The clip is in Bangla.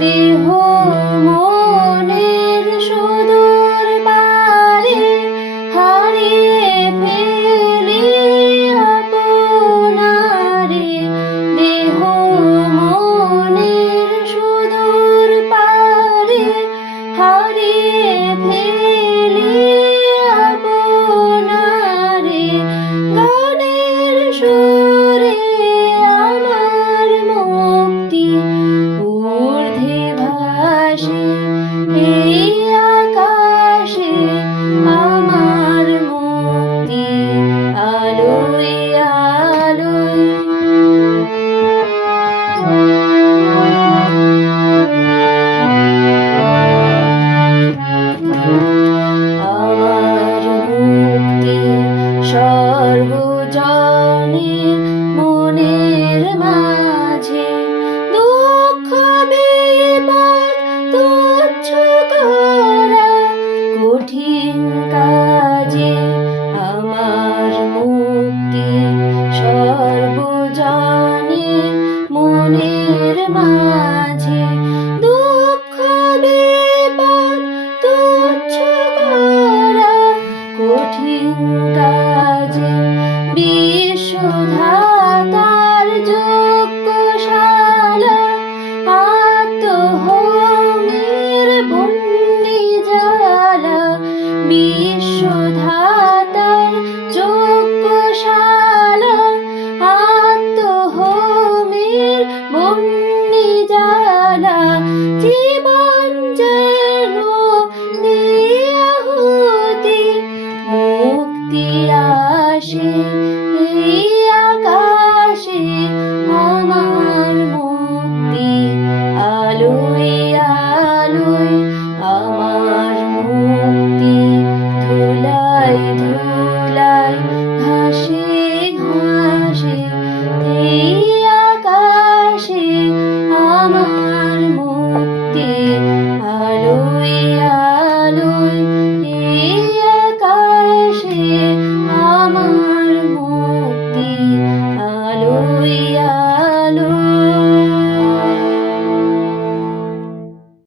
দেহ মনের সুদূর পারে হারিয়ে ফেলি আপনারে। দেহ মনের সুদূর পারে হারিয়ে ফেলি আপনারে। গানের সুরে জলে মনের মাঝে দুঃখ বিপদ তুচ্ছ করা কঠিন কাজে আমার মুক্তি সর্বজনে মনের মাঝে